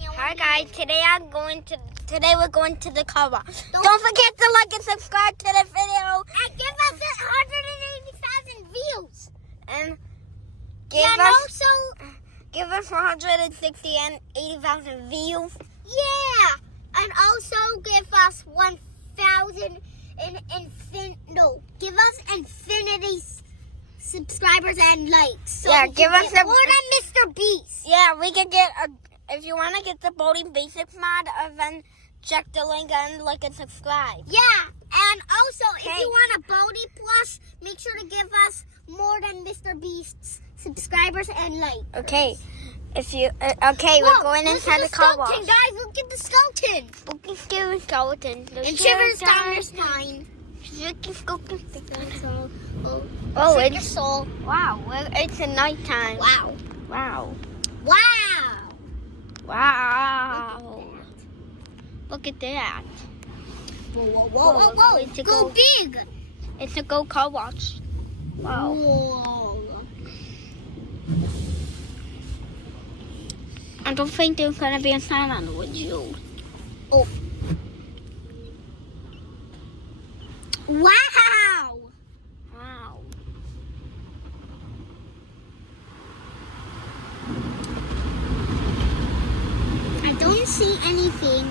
Hi guys, today we're going to the car wash. Don't forget to like and subscribe to the video. And give us 180,000 views. And give us 160 and 80,000 views. Yeah. And also give us 1,000 give us infinity subscribers and likes. So Yeah, give us more than Mr. Beast. Yeah, we can get if you want to get the Boating Basics mod, then check the link and like and subscribe. Yeah, and also if you want a Bodie Plus, make sure to give us more than Mr. Beast's subscribers and likes. Okay. We're going inside the car wash. Guys, look at the skeleton. Spooky, scary skeleton. And shivers down your spine. Oh, your it's soul. Wow. It's a nighttime. Wow. Wow. Wow. Wow. Look at that. Whoa. It's a Go big. It's a go car wash. Wow. Whoa. I don't think there's gonna be a sign on the windshield. Oh. Wow. Wow. I don't see anything.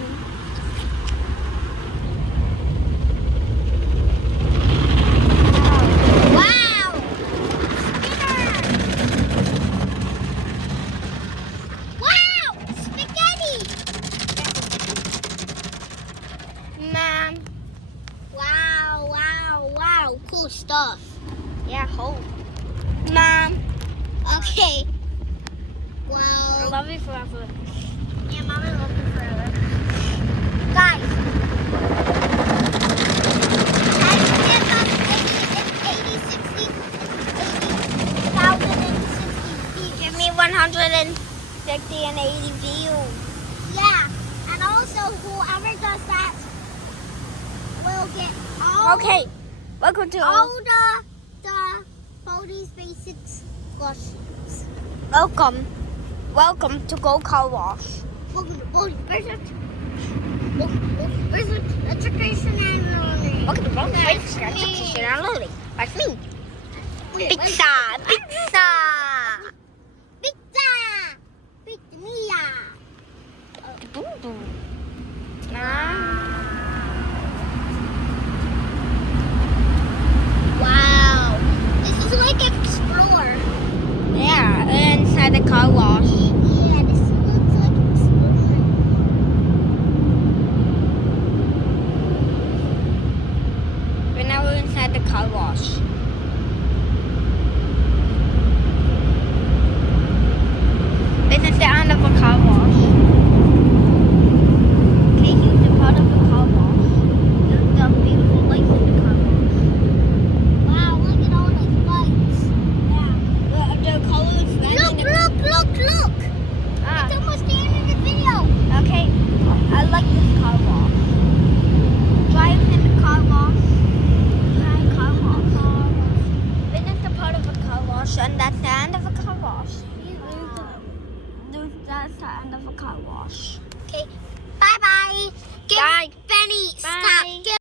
Wow. Wow. Spaghetti. Mom. Wow. Cool stuff. Yeah, home. Mom. Okay. I Well, love you forever. yeah, Mom, I love you forever. Guys. Give me 160 and 80 views. Yeah, and also whoever does that will get all Okay. Welcome to all the Bodie's Basics plushies. Welcome to Go Car Wash. Welcome to Bodie's Basics. Education and Welcome to Boating Basics. Like me. Pizza. Pizza. Mia. Wow. This is like Explorer. Yeah, inside the car wash. Yeah, this looks like Explorer. Right now we're inside the car wash.